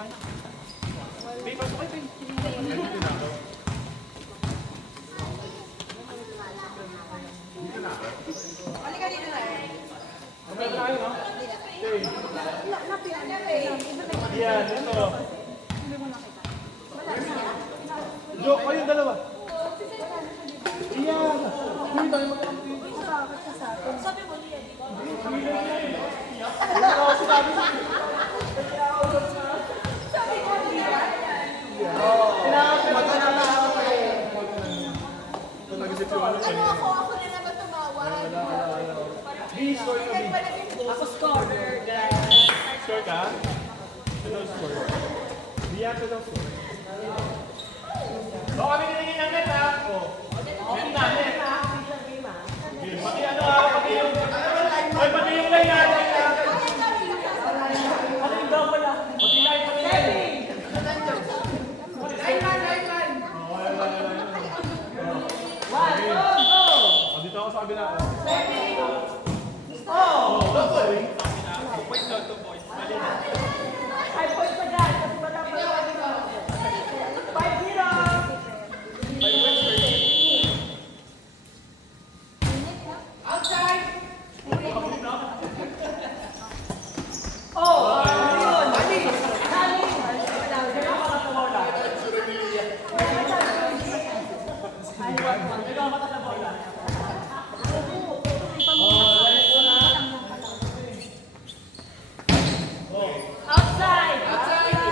Yan, ito. Joke pa yung dalawa. Yan. Hindi tayo magkampi. Sabi mo niya, di ba? Sabi ko niya. Ako na naman tumawag. Ako scorer, guys. Score ka? Ito score. Diyan ito score. So kami nilagay ng net ha? Net na, net. Pati ano ha? Pati yung... Ay, pati yung line ha? Ano yung double ha? Pati line, pati line. Dito ako sa kabila. Double. 2 points daw, 2 points. Mali na. 5 points pa dyan. Kasi wala pa yung 5-0. Outside! Oh! Outside!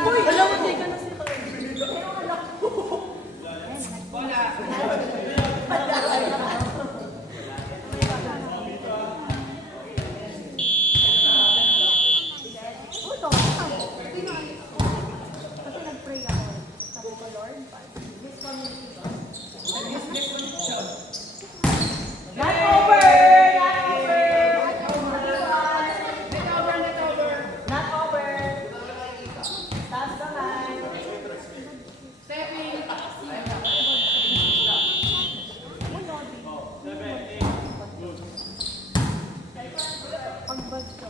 Uy! Alam mo, di ka na sila. Pero anak ko. Wala. Kasi nag-pray ako. Sabi ko, Lord, Not over! Not over! Taas kamay. pag-bag ko.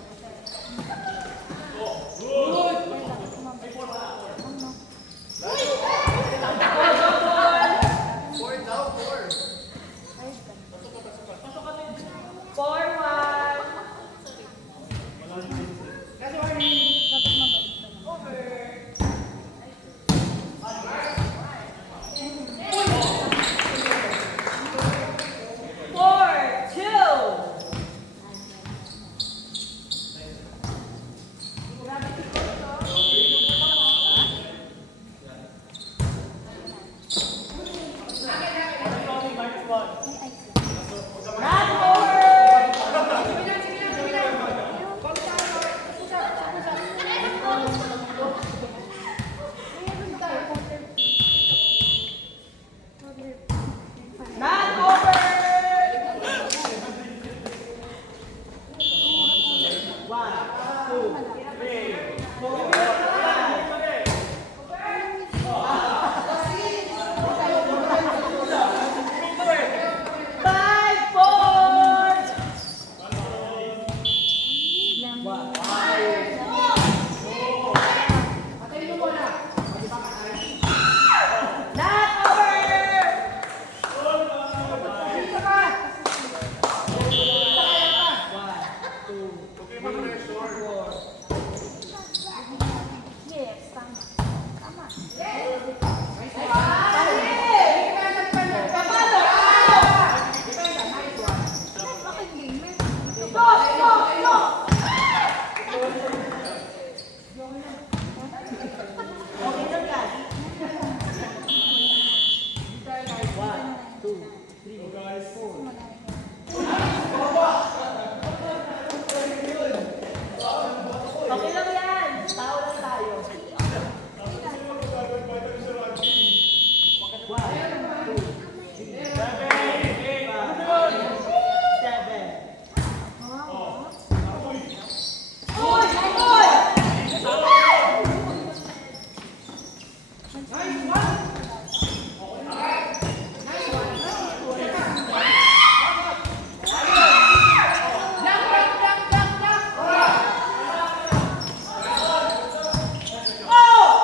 Oh!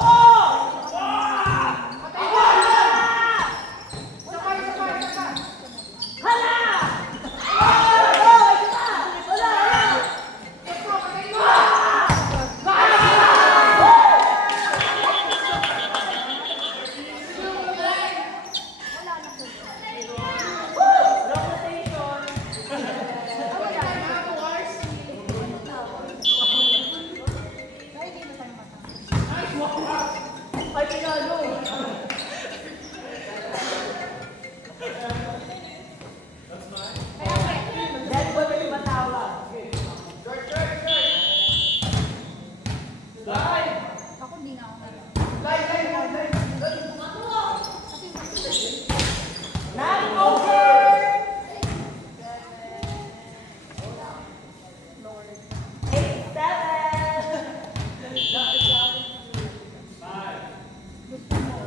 Ay, pinalo. Dahil ba may matawa? Ako di na ako nalala. Not over! Lord. 8-7. Gusto mo.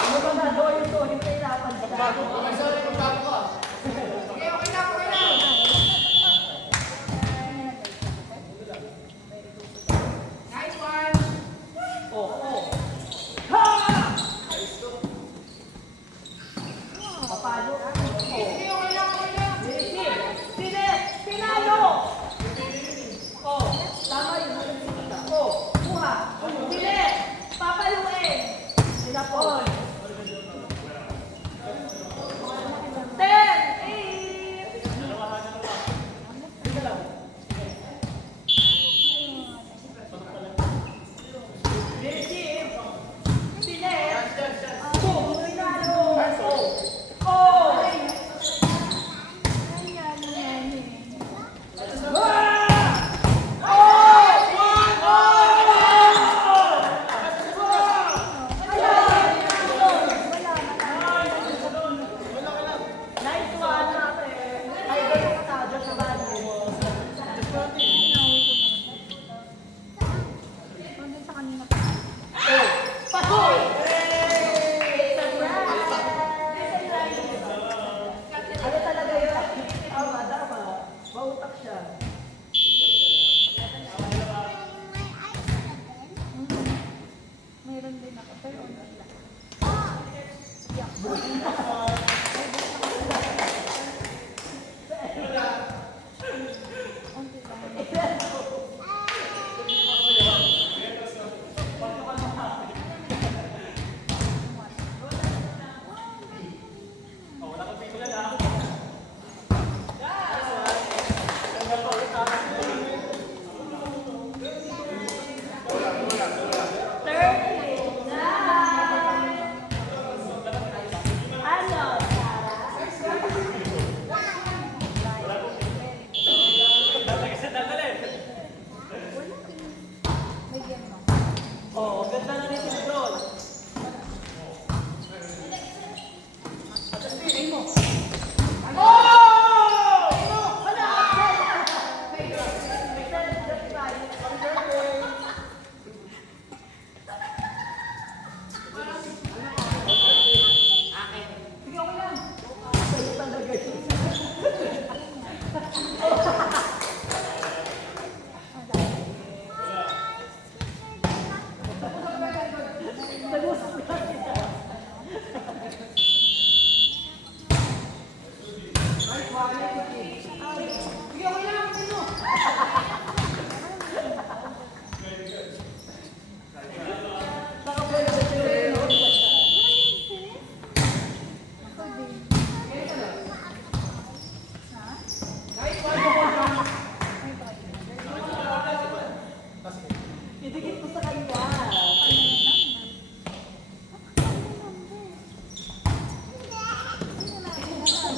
Ano ba gagawin ito? Hintay naman siya. Oh. Ha! Papalo. Pinalo! Oh, tama yun. Oh, kuha. Pili! Papaluin! Sinapon. 10, 8. Receive. Pili. Boom. Pinalo. Oh. Nice one, ate. Ay, ganun ka na, Diyos sa bagay. Nandun sa kanina pa. Pasoy! Ano talaga yun? Tama. Mautak siya. Mayroon din ako, pero online lang. Unti lang. May game mo. Oh, ganda na rin si Lebron. Ako din. Idikit mo sa kanya.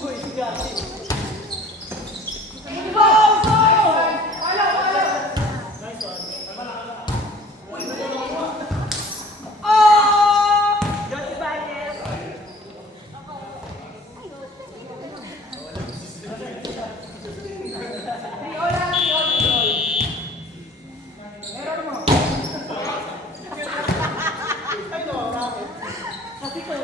Uy, gati. Johnny Baez. Kasi ko,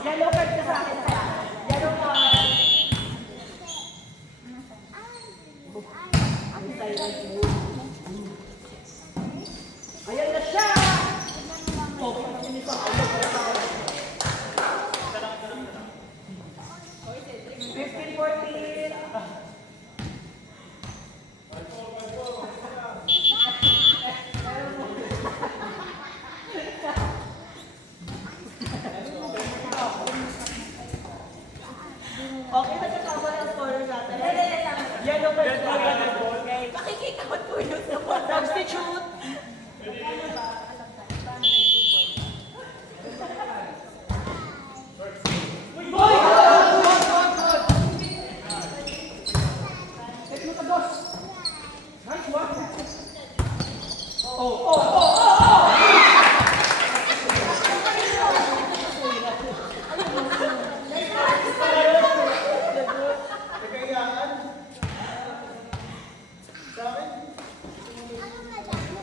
yellow card ka sa akin, kaya. Yellow card. Ang silent mode. Ayan na siya! Oh, pinisa ko. 15-14. Yellow card na. Pakikikawat ko yun sa mga. Substitute.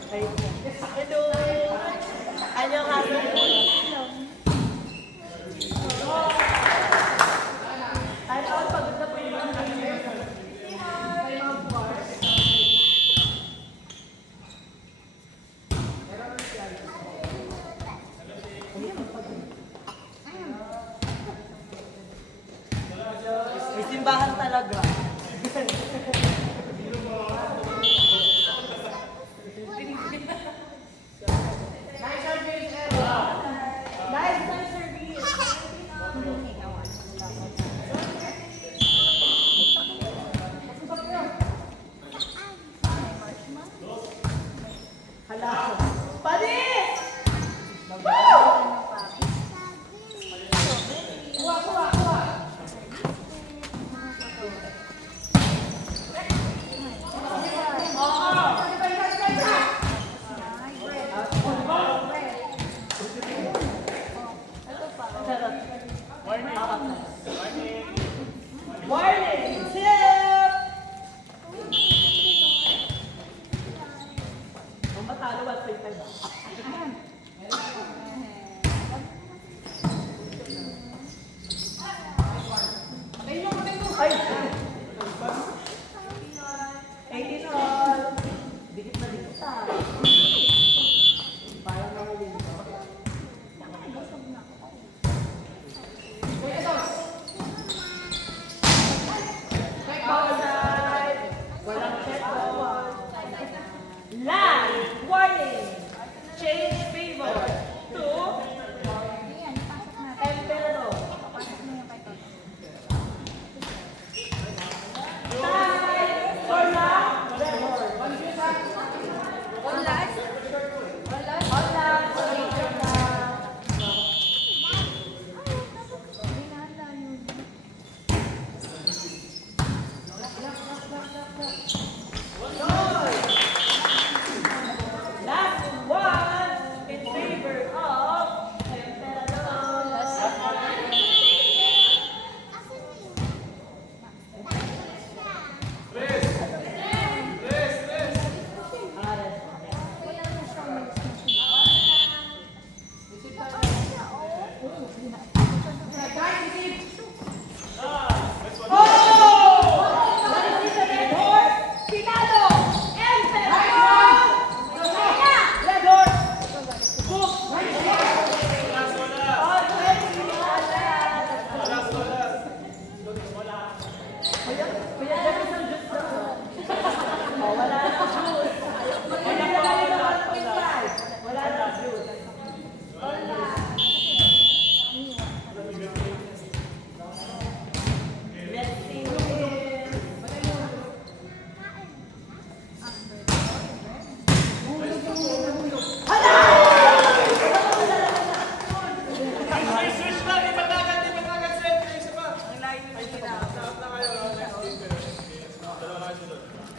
Ay,